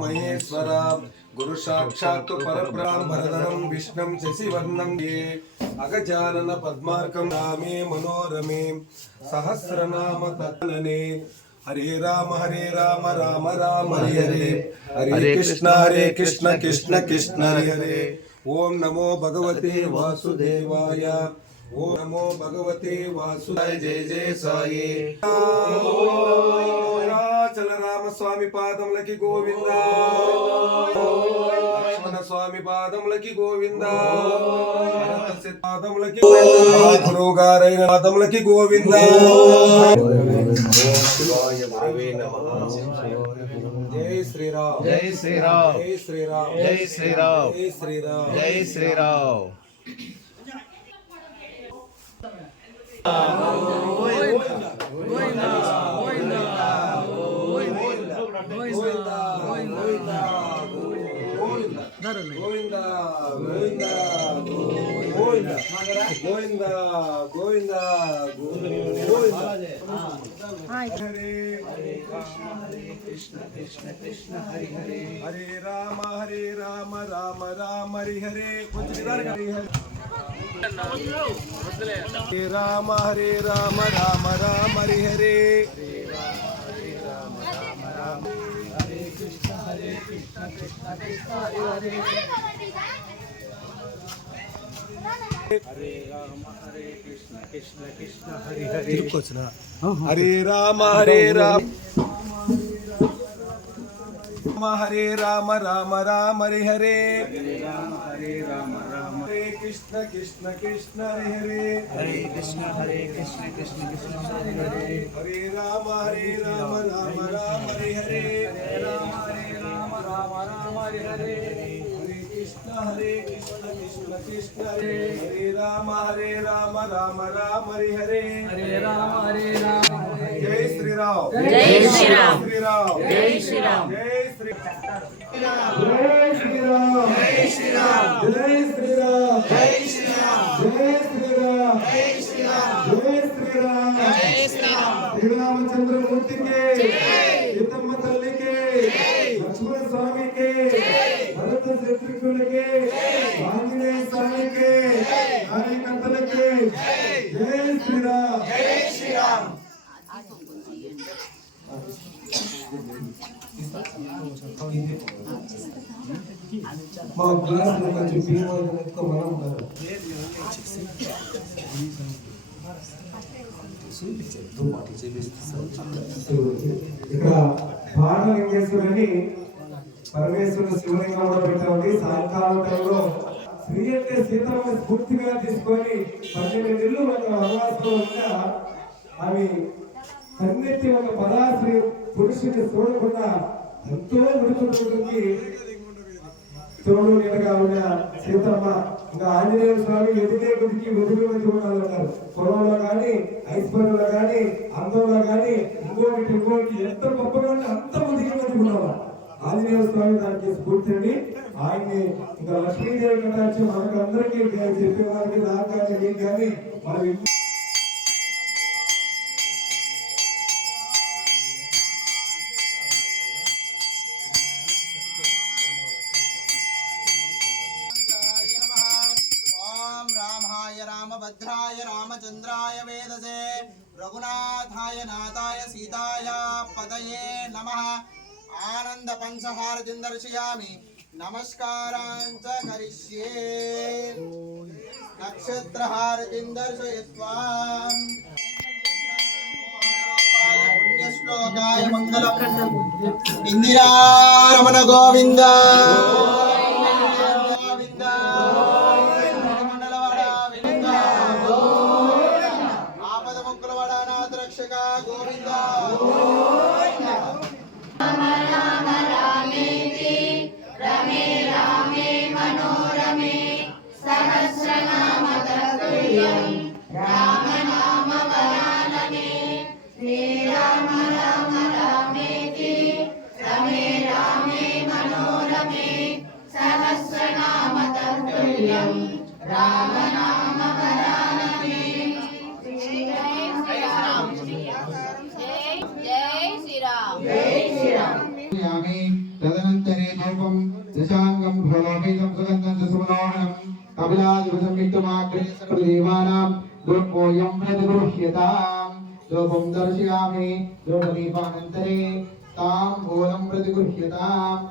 महेश्वर गुरु साक्षात् परब्रह्म भरधरं विष्णुं शशिवर्णं ये अगजानन पद्मार्कं नामे मनोरमे सहस्रनाम तत्तनने हरे राम राम राम हरे हरे हरे कृष्ण कृष्ण कृष्ण हरे हरे ओम नमो भगवते वासुदेवाय ओम नमो भगवते वासुदेवाय जय जय साई चल राम स्वामी पादमुलकी गोविंदा लक्ष्मण स्वामी पादमुलकी गोविंदा पादमुलकी गुरु गाరైన పాదములకి గోవిందా जय श्री राम जय श्री राम जय श्री राम जय श्री राम जय श्री राम जय श्री राम गोविंदा गोविंदा गोविंदा गोविंदा गोविंदा हरे कृष्ण कृष्ण कृष्ण हरे हरे हरे राम राम राम हरे हरे हरे राम राम राम हरे हरे हरे कृष्ण कृष्ण कृष्ण हरे हरे हरे राम कृष्ण कृष्ण हरे हरे हरे राम राम राम हरे हरे हरे राम हरे कृष्ण कृष्ण हरे हरे हरे कृष्ण कृष्ण हरे हरे हरे राम राम राम हरे हरे हरे राम राम हरे हरे हरे कृष्ण कृष्ण कृष्ण हरे हरे राम राम राम हरे हरे हरे राम जय श्री राम जय श्री राम जय श्री राम जय श्री राम जय श्री राम जय श्री राम जय श्री राम जय श्री राम जय श्री राम जय श्री राम जय श्री राम जय श्री राम श्री रामचंद्र मूर्ति के सीतम्म तल्ली के लक्ष्मण स्वामी के भरत शत्रुघ्न के आंजनेय स्वामी के कार्यकर्तल के जय श्री राम जय श्री राम మా క్లాస్ లో కొంచెం బీమోల్ నెత్తుకో మనం ఇక్కడ బాణలింగేశ్వరుని పరమేశ్వరుడు శివలింగం కూడా పెట్టామండి. సాయంకాలం టైంలో శ్రీ అంటే సీతమ్మ స్ఫూర్తిగా తీసుకొని 12 నెలలు ఒక వనవాసంలో ఉన్న ఆమె కన్నెత్తి ఒక పరాశ్రీ పురుషుని చూడకుండా ఎంతో విడుతుంటుంది. తోడు నీడగా ఉన్న సీతమ్మ ఇంకా ఆంజనేయ స్వామి ఎదిగే గుడికి వెదుగు వెంట ఉండాలన్నారు. పొలంలో కానీ ఐశ్వర్యంలో కానీ అందంలో కానీ ఇంకోటి ఎంత గొప్పగా ఉంటే అంత ముందుకి వెతుకున్నావా ఆంజనేయ స్వామి దానికి స్ఫూర్తి అండి. ఆయన్ని ఇంకా లక్ష్మీదేవి కటాక్షి మనకు అందరికీ చెప్పేవారికి నాకు కానీ మీకు కానీ మనం भद्राय रामचंद्राय वेदसे रघुनाथाय नाथाय सीताय पदये नमः आनंद पंचहारतिं दर्शयामि नमस्कारांच करिष्ये नक्षत्रहारतिं दर्शयित्वा पुण्यश्लोकाय मंगलम् इंदिरारमण गोविंद गोविंदा राम रामेति रमे रामे मनोरमे सहस्रनाम तत्तुल्यं राम नाम वरानने श्री राम रामेति रमे रामे मनोरमे गोयं प्रतिगृह्यताम् धूपं दर्शयामि धूपदीपानन्तरे ताम्बूलं प्रतिगृह्यताम्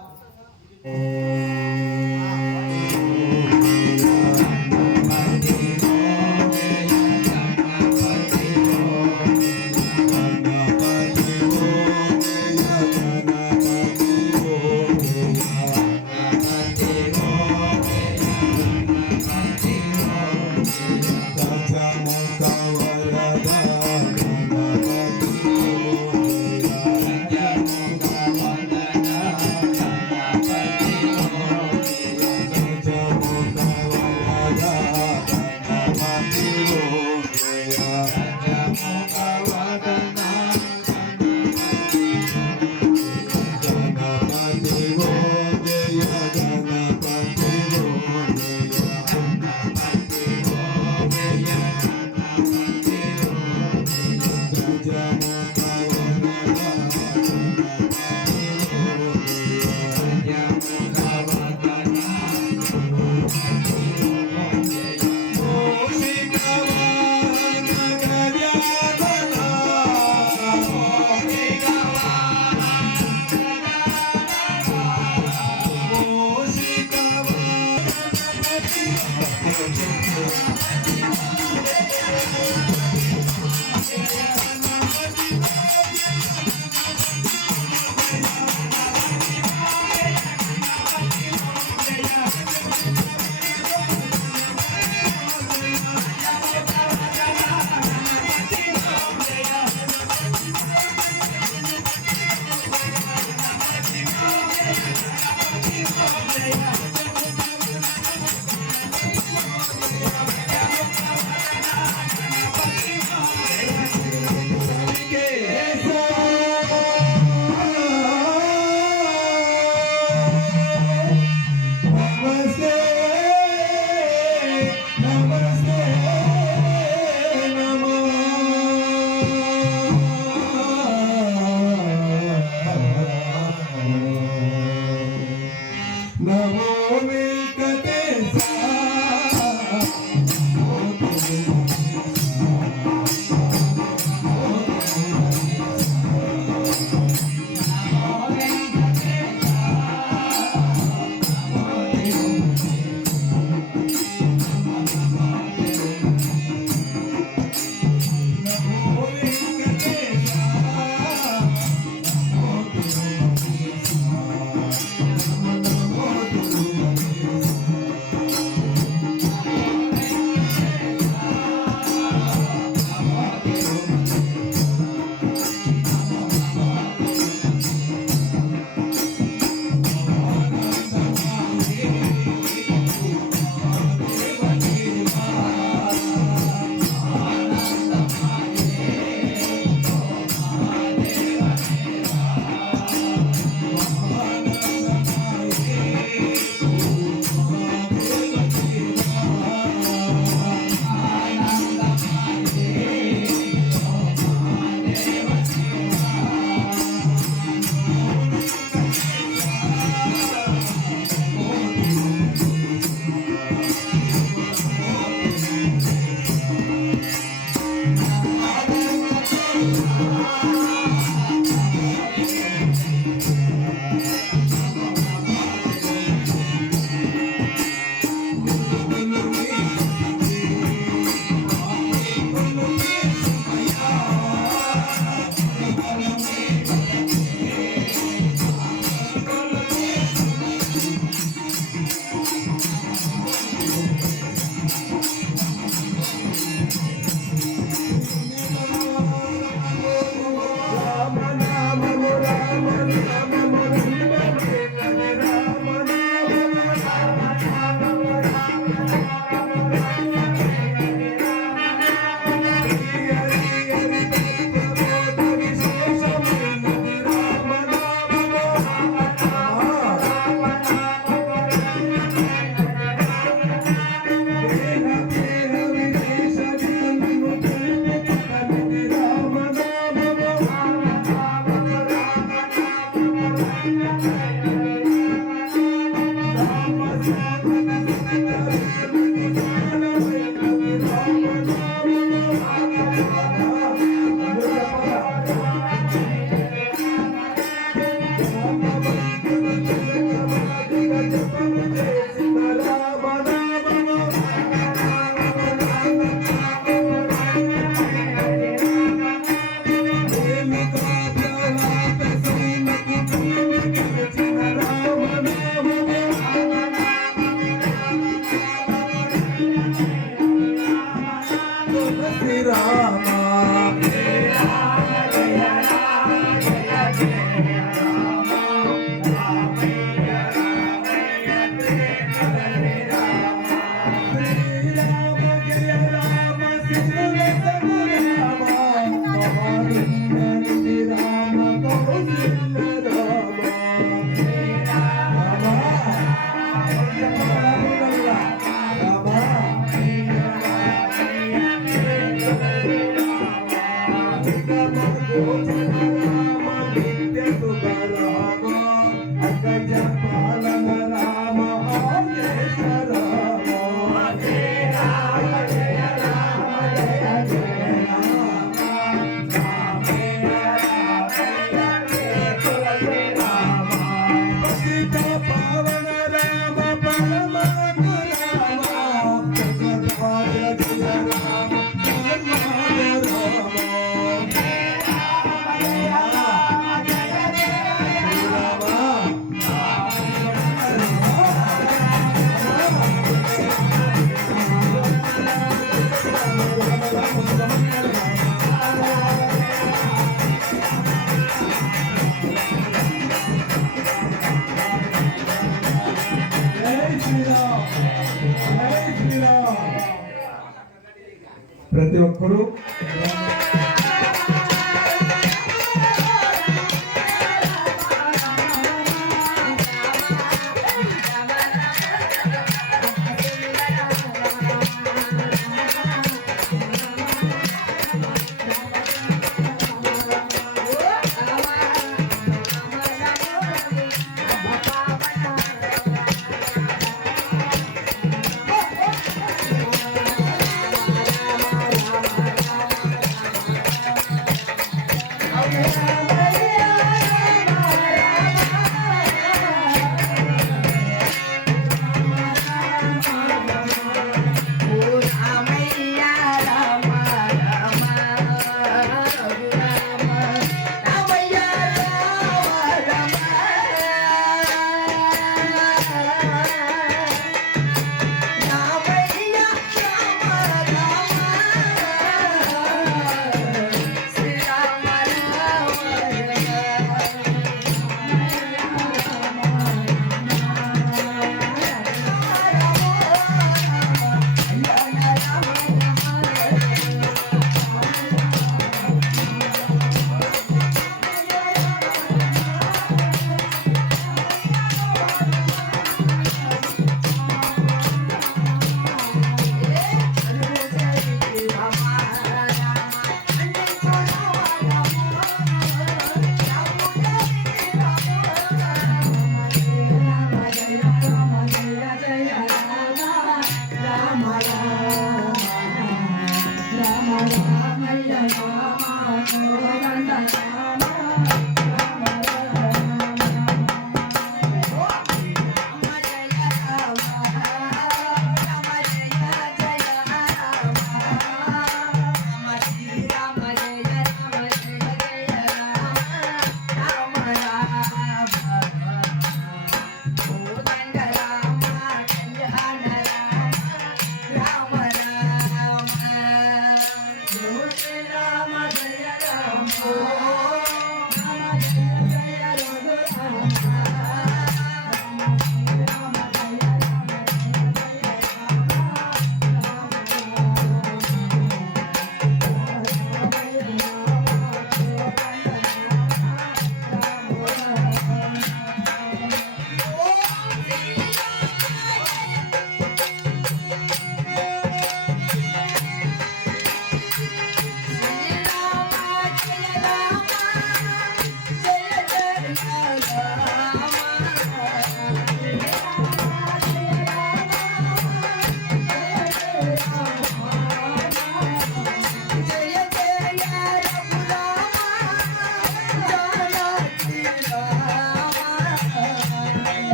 చేస్తున్నప్పుడు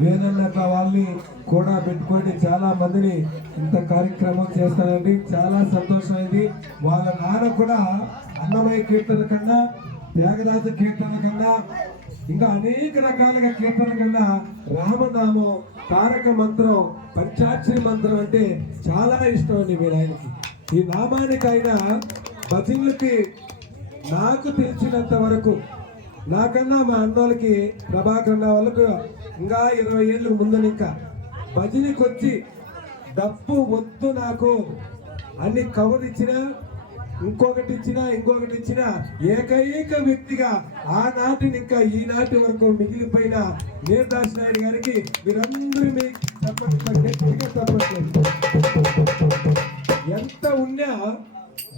వేదన్న వాళ్ళని కూడా పెట్టుకొని చాలా మందిని ఇంత కార్యక్రమం చేస్తానండి. చాలా సంతోషమైంది. వాళ్ళ నాన్న కూడా అన్నమయ్య కీర్తన కన్నా, త్యాగరాజ కీర్తన కన్నా, ఇంకా అనేక రకాలుగా కీర్తన కన్నా రామనామం, తారక మంత్రం, పంచాక్షరి మంత్రం అంటే చాలా ఇష్టం అండి మీరు ఆయనకి. ఈ నామానికి ఆయన భజనలకి నాకు తెలిసినంత వరకు, నాకన్నా మా అన్నోళ్ళకి ప్రభాకర్ వాళ్ళకు ఇంకా 20 ఏళ్ళు ముందు ఇంకా భజనకి వచ్చి డప్పు వద్దు నాకు అన్ని కవర్ ఇచ్చినా, ఇంకొకటి ఇచ్చినా ఏకైక వ్యక్తిగా ఆనాటి ఇంకా ఈనాటి వరకు మిగిలిపోయిన నీరదాస్ నాయుడు గారికి మీరందరూ మీకు తప్పట్లేదు. ఎంత ఉన్నా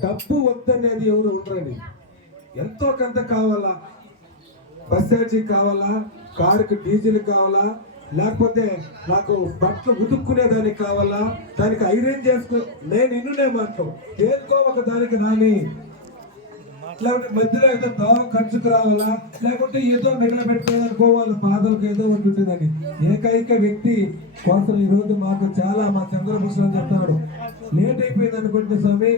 డబ్బు వద్దనేది ఎవరు ఉండరండి. ఎంతో కొంత కావాలా, బస్ ఛార్జీ కావాలా, కారుకి డీజిల్ కావాలా, లేకపోతే నాకు బట్టలు ఉతుక్కునేదానికి కావాలా, దానికి ఐరన్ చేసుకో, నేను ఇన్నునే మాత్రం తేరుకో ఒక దానికి రాని లేకుంటే మధ్యలో ఏదో దూరం ఖర్చుకు రావాలా, లేకుంటే ఏదో మిగిలి పెట్టుకోవాలనుకో వాళ్ళ పాదలకు ఏదో ఒకటి ఉంటుందని ఏకైక వ్యక్తి కోసం ఈ రోజు మాకు చాలా మా చంద్రభూషణ్ చెప్తాడు లేట్ అయిపోయింది అనుకుంటే స్వామి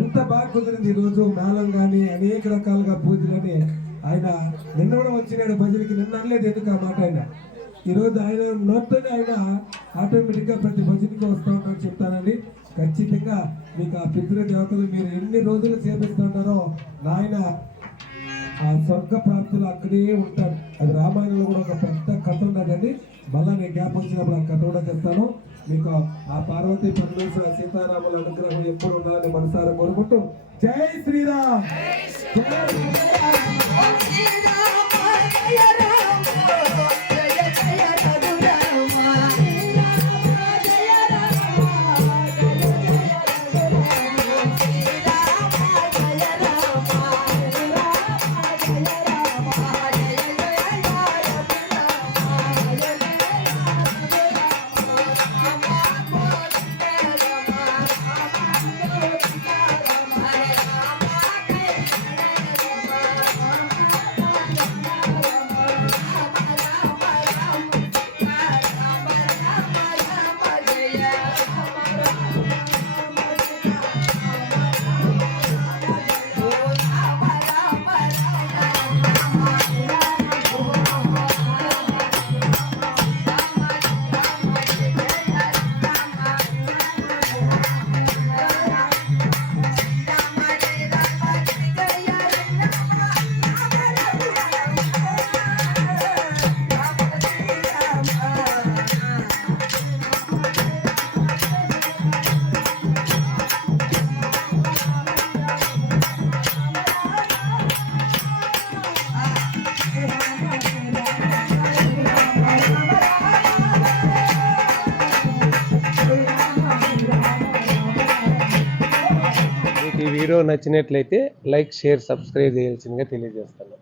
ఎంత బాగా కుదిరింది. ఈ రోజు మేళం కానీ అనేక రకాలుగా పూజలని ఆయన నిన్న కూడా వచ్చినాడు భజనకి, నిన్న అనలేదు ఎందుకు ఆ మాట. ఆయన ఈరోజు ఆయన నోట్తోనే ఆయన ఆటోమేటిక్గా ప్రతి భజనకి వస్తూ ఉంటారని చెప్తానండి. ఖచ్చితంగా మీకు ఆ పితృదేవతలు మీరు ఎన్ని రోజులు సేవిస్తుంటారో నాయన ఆ స్వర్గ ప్రాప్తులు అక్కడే ఉంటాడు. అది రామాయణంలో కూడా ఒక పెద్ద కథ ఉన్నదండి. మళ్ళా నేను గ్యాప్ వచ్చినప్పుడు ఆ కథ కూడా చెప్తాను మీకు. ఆ పార్వతీ పరమేశ్వర సీతారాముల అనుగ్రహం ఎప్పుడు ఉండాలని మనసారా కోరుకుంటూ జై శ్రీరామ్. ఈ వీడియో నచ్చినట్లయితే లైక్, షేర్, సబ్స్క్రైబ్ చేయాల్సిందిగా తెలియజేస్తాను.